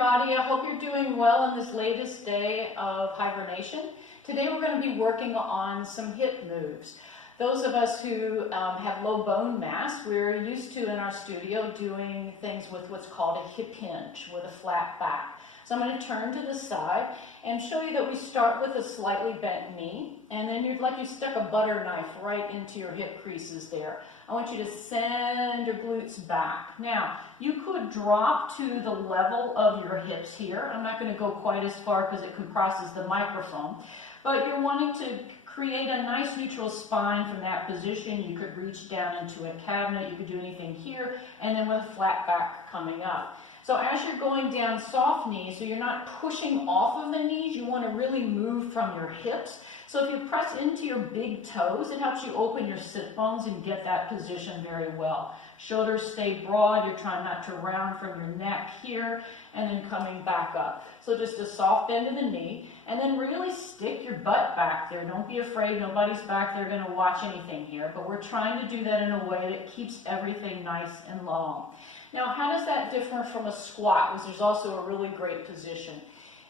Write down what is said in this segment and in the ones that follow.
everybody. I hope you're doing well on this latest day of hibernation. Today we're going to be working on some hip moves. Those of us who have low bone mass, we're used to in our studio doing things with what's called a hip hinge with a flat back. So I'm going to turn to the side and show you that we start with a slightly bent knee, and then you'd like you stuck a butter knife right into your hip creases there. I want you to send your glutes back. Now, you could drop to the level of your hips here. I'm not going to go quite as far because it compresses the microphone, but you're wanting to create a nice neutral spine from that position. You could reach down into a cabinet. You could do anything here, and then with a flat back coming up. So as you're going down soft knees, so you're not pushing off of the knees, you want to really move from your hips. So if you press into your big toes, it helps you open your sit bones and get that position very well. Shoulders stay broad, you're trying not to round from your neck here, and then coming back up. So just a soft bend of the knee, and then really stick your butt back there. Don't be afraid, nobody's back there going to watch anything here, but we're trying to do that in a way that keeps everything nice and long. Now, how does that differ from a squat, which is also a really great position?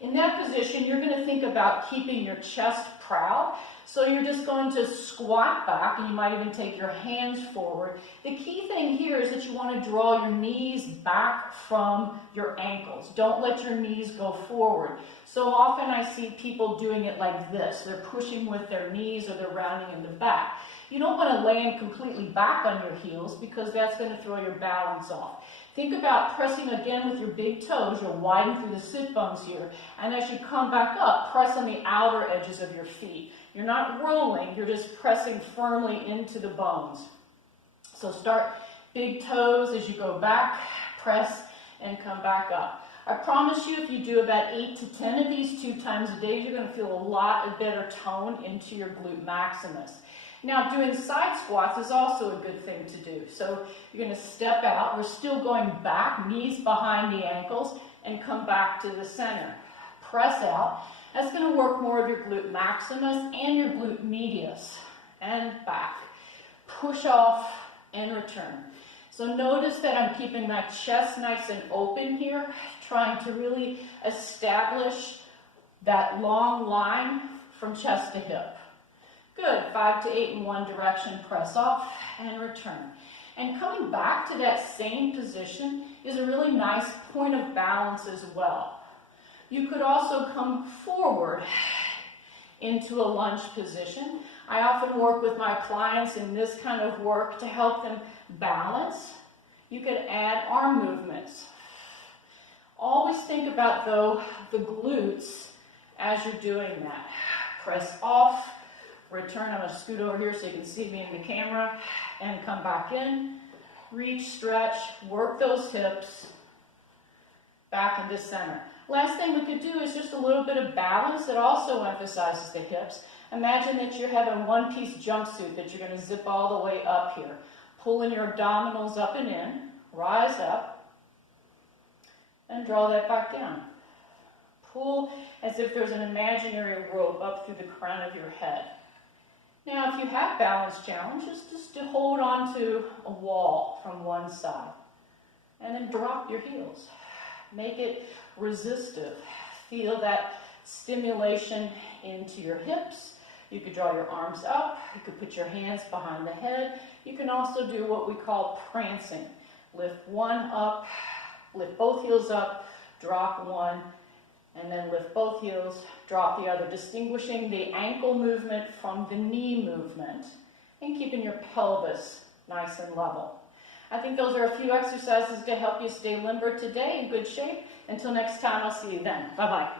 In that position, you're going to think about keeping your chest proud. So you're just going to squat back, and you might even take your hands forward. The key thing here is that you want to draw your knees back from your ankles. Don't let your knees go forward. So often I see people doing it like this. They're pushing with their knees or they're rounding in the back. You don't want to land completely back on your heels because that's going to throw your balance off. Think about pressing again with your big toes. You'll widen through the sit bones here. And as you come back up, press on the outer edges of your feet. You're not rolling, you're just pressing firmly into the bones. So start big toes as you go back, press, and come back up. I promise you, if you do about 8 to 10 of these 2 times a day, you're going to feel a lot of better tone into your glute maximus. Now, doing side squats is also a good thing to do. So you're going to step out. We're still going back, knees behind the ankles, and come back to the center. Press out. That's going to work more of your glute maximus and your glute medius. And back. Push off and return. So notice that I'm keeping my chest nice and open here, trying to really establish that long line from chest to hip. Good, 5 to 8 in one direction, press off and return. And coming back to that same position is a really nice point of balance as well. You could also come forward into a lunge position. I often work with my clients in this kind of work to help them balance. You could add arm movements. Always think about, though, the glutes as you're doing that. Press off. Return. I'm going to scoot over here so you can see me in the camera, and come back in, reach, stretch, work those hips, back into center. Last thing we could do is just a little bit of balance that also emphasizes the hips. Imagine that you're having one-piece jumpsuit that you're going to zip all the way up here. Pulling your abdominals up and in, rise up, and draw that back down. Pull as if there's an imaginary rope up through the crown of your head. Now, if you have balance challenges, just to hold on to a wall from one side and then drop your heels. Make it resistive. Feel that stimulation into your hips. You could draw your arms up. You could put your hands behind the head. You can also do what we call prancing. Lift one up, lift both heels up, drop one, and then lift both heels, drop the other, distinguishing the ankle movement from the knee movement and keeping your pelvis nice and level. I think those are a few exercises to help you stay limber today, in good shape. Until next time, I'll see you then. Bye-bye.